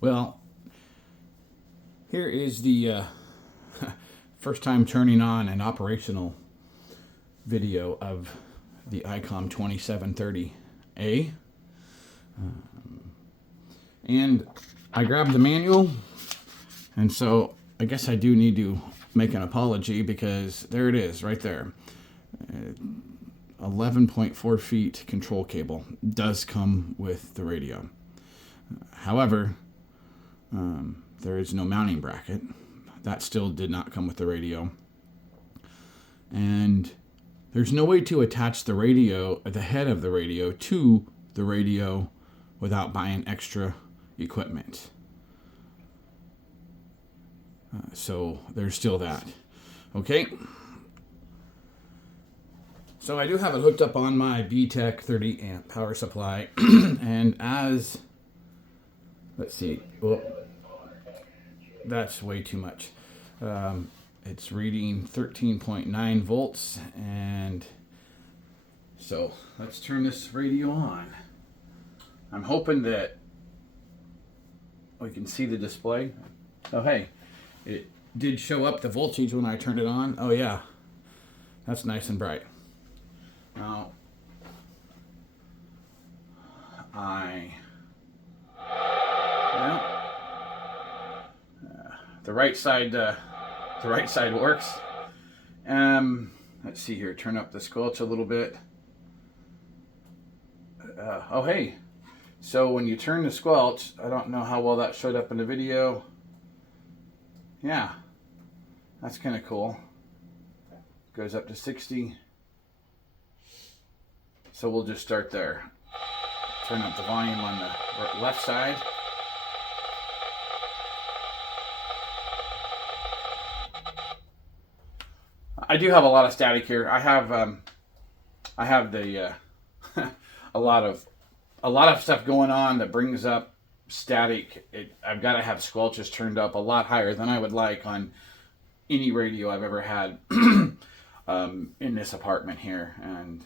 Well, here is the first time turning on an operational video of the Icom 2730A. And I grabbed the manual, and so I guess I do need to make an apology because there it is right there. 11.4 feet control cable does come with the radio. However, there is no mounting bracket. That still did not come with the radio. And there's no way to attach the radio, the head of the radio, to the radio without buying extra equipment. So there's still that. Okay. So I do have it hooked up on my BTEC 30 amp power supply. And as, let's see, well, that's way too much. It's reading 13.9 volts. And so let's turn this radio on. I'm hoping that we can see the display. Oh, hey, it did show up the voltage when I turned it on. Oh, yeah, that's nice and bright. Now, the right side works. Let's see here. Turn up the squelch a little bit. Oh, hey. So when you turn the squelch, I don't know how well that showed up in the video. Yeah, that's kind of cool. Goes up to 60. So we'll just start there. Turn up the volume on the left side. I do have a lot of static here. I have the a lot of stuff going on that brings up static. I've got to have squelches turned up a lot higher than I would like on any radio I've ever had in this apartment here. And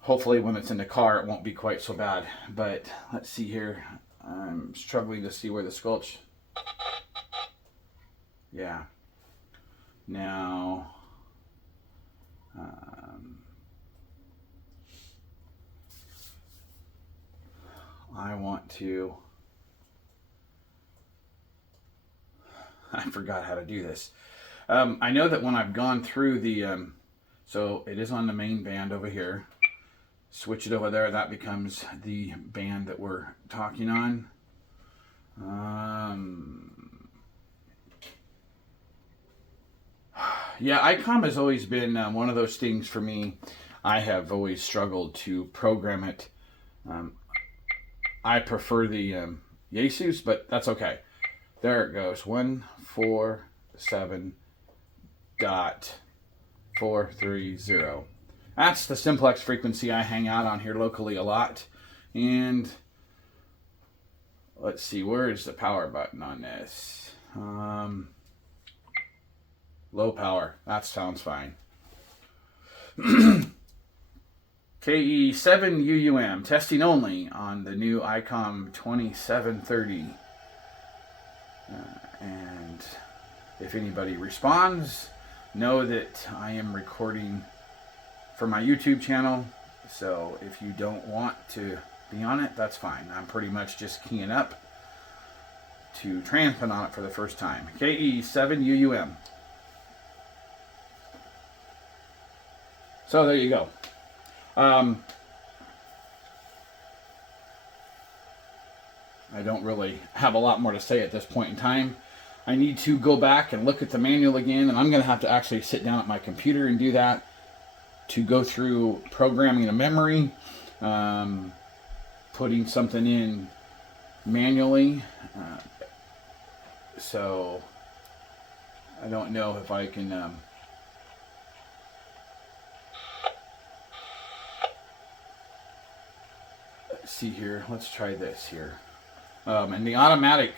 hopefully when it's in the car, it won't be quite so bad. But let's see here. I'm struggling to see where the squelch. Yeah. Now, I want to. I forgot how to do this. I know that when I've gone through the, so it is on the main band over here. Switch it over there, that becomes the band that we're talking on. Yeah, Icom has always been one of those things for me. I have always struggled to program it. I prefer the Jesus, but that's okay. There it goes. 147.430. That's the simplex frequency I hang out on here locally a lot. And let's see, where is the power button on this? Low power. That sounds fine. KE7UUM, testing only on the new Icom 2730. And if anybody responds, know that I am recording for my YouTube channel. So if you don't want to be on it, that's fine. I'm pretty much just keying up to transmit on it for the first time. KE7UUM. So there you go. I don't really have a lot more to say at this point in time. I need to go back and look at the manual again, and I'm going to have to actually sit down at my computer and do that, to go through programming the memory, putting something in manually. So I don't know if I can... let's see here. Let's try this here. And the automatic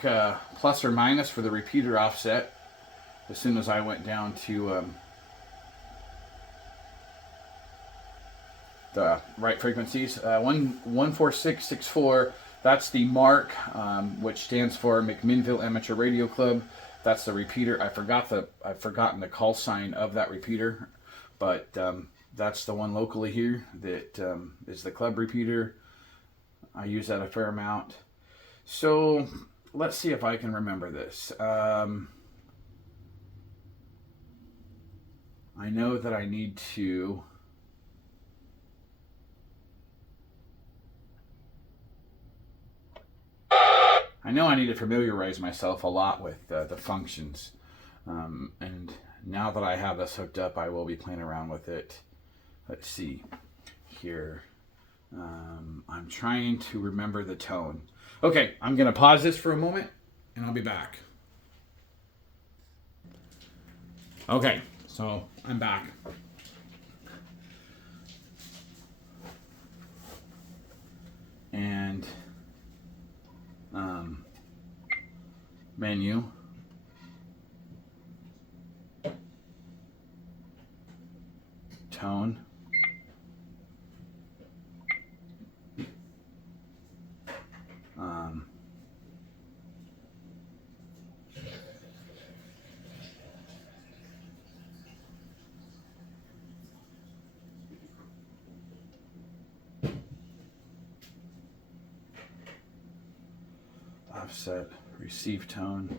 plus or minus for the repeater offset, as soon as I went down to the right frequencies, 14664 That's the mark, which stands for McMinnville Amateur Radio Club. That's the repeater. I've forgotten the call sign of that repeater, but that's the one locally here that is the club repeater. I use that a fair amount. So let's see if I can remember this. I know that I need to. I know I need to familiarize myself a lot with the functions. And now that I have this hooked up, I will be playing around with it. Let's see here. I'm trying to remember the tone. Okay, I'm going to pause this for a moment, and I'll be back. Okay, so I'm back. And menu, tone, offset, receive tone.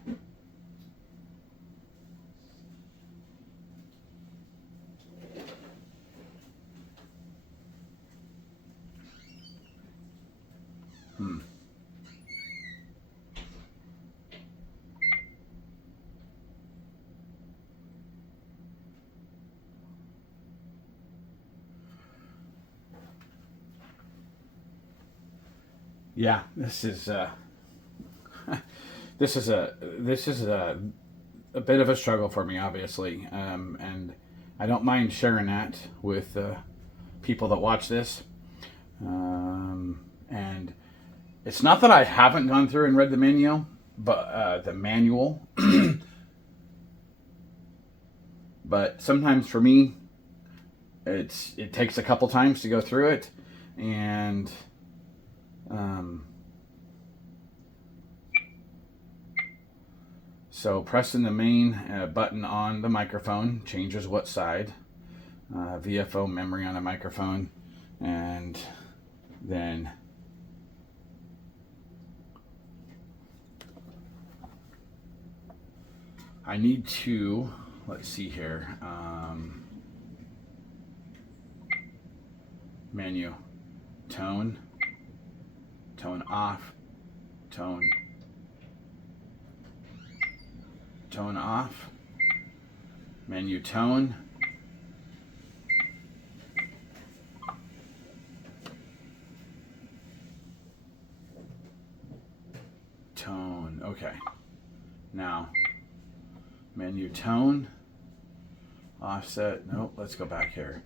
Yeah, this is a bit of a struggle for me, obviously, and I don't mind sharing that with people that watch this. And it's not that I haven't gone through and read the manual, but the manual. But sometimes for me, it takes a couple times to go through it, and so pressing the main button on the microphone changes what side. VFO memory on a microphone, and then I need to, let's see here, menu, tone off, tone off, menu, tone, okay. Now, menu, tone, offset, nope, let's go back here.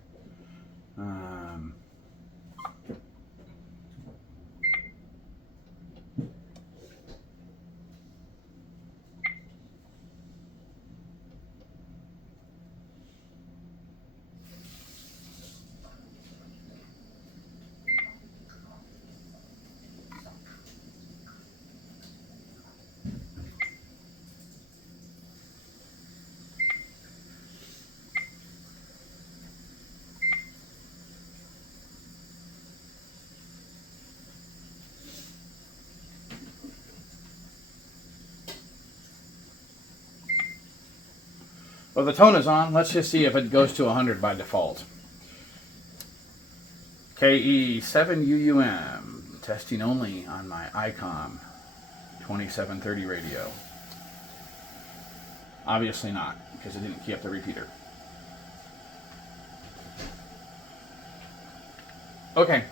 Well, the tone is on. Let's just see if it goes to 100 by default. KE7UUM, testing only on my Icom 2730 radio. Obviously not, because it didn't key up the repeater. Okay.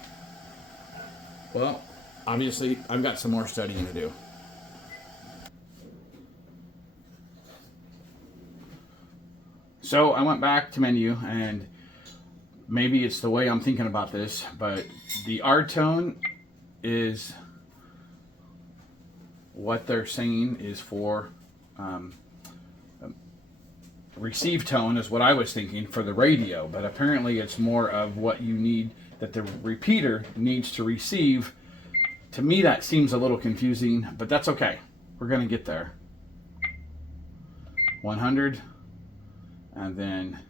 Well, obviously, I've got some more studying to do. So I went back to menu, and maybe it's the way I'm thinking about this, but the R tone is what they're saying is for receive tone is what I was thinking for the radio, but apparently it's more of what you need, that the repeater needs to receive To me, that seems a little confusing, but that's okay. We're going to get there. 100, and then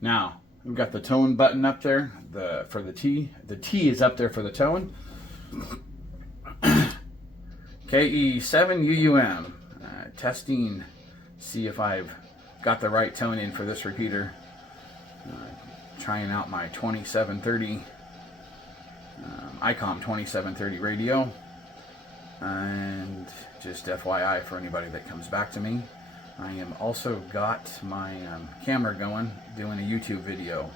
now we've got the tone button up there for the T. The T is up there for the tone. KE7UUM, testing, see if I've got the right tone in for this repeater. Trying out my 2730 Icom 2730 radio. And just FYI for anybody that comes back to me, I am also got my camera going, doing a YouTube video.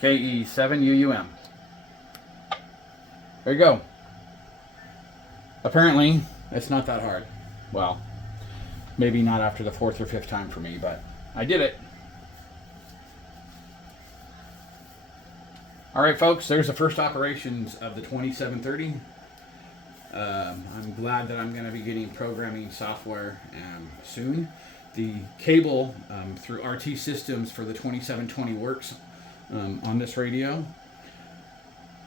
KE7UUM. There you go. Apparently, it's not that hard. Well, maybe not after the 4th or 5th time for me, but I did it. All right, folks, there's the first operations of the 2730. I'm glad that I'm going to be getting programming software soon. The cable through RT Systems for the 2720 works on this radio.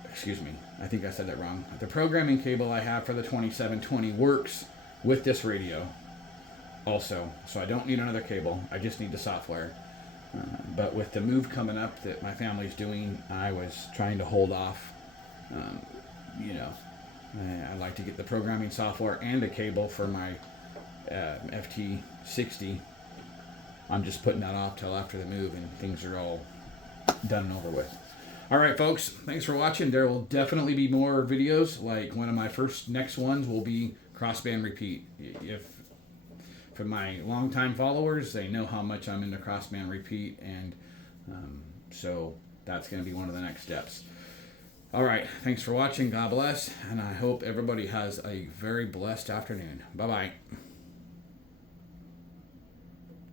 Excuse me, I think I said that wrong. The programming cable I have for the 2720 works with this radio also, so I don't need another cable. I just need the software. But with the move coming up that my family's doing, I was trying to hold off. I'd like to get the programming software and a cable for my FT60. I'm just putting that off till after the move and things are all done and over with. All right, folks, thanks for watching. There will definitely be more videos. Like one of my next ones will be crossband repeat. For my longtime followers, they know how much I'm into crossband repeat, and so that's going to be one of the next steps. All right, thanks for watching. God bless, and I hope everybody has a very blessed afternoon. Bye-bye.